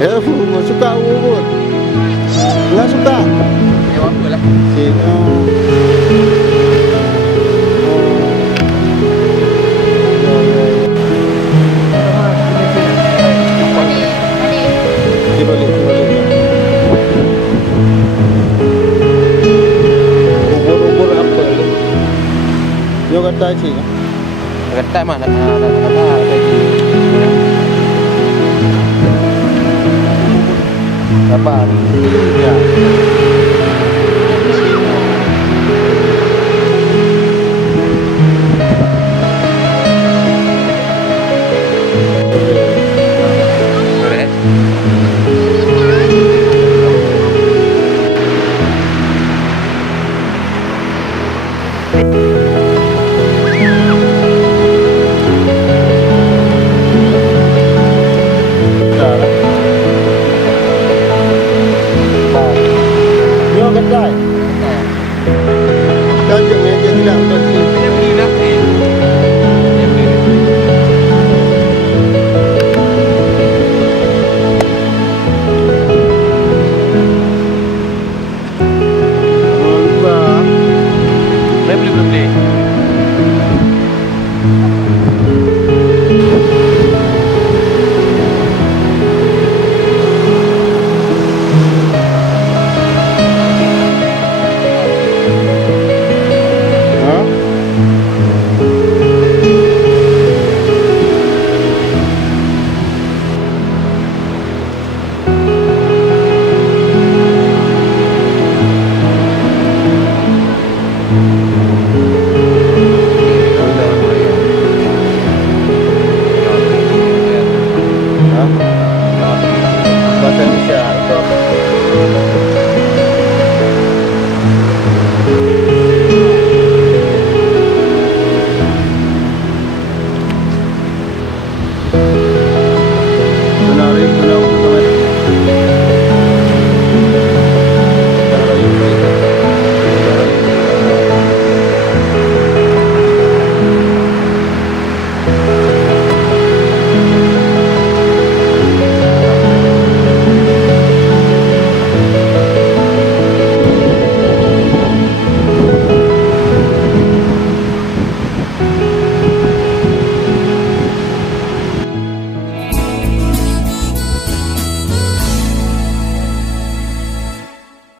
Ya, suka ubur. Enggak suka. Ya apa lah. Dibalik. Ubur apa ni? Yo kata cik. Kata mana kata lagi. Apa? Ya. Kedai. Dan meja tidak bersih. Dia beli dah. Dia beli. Beli.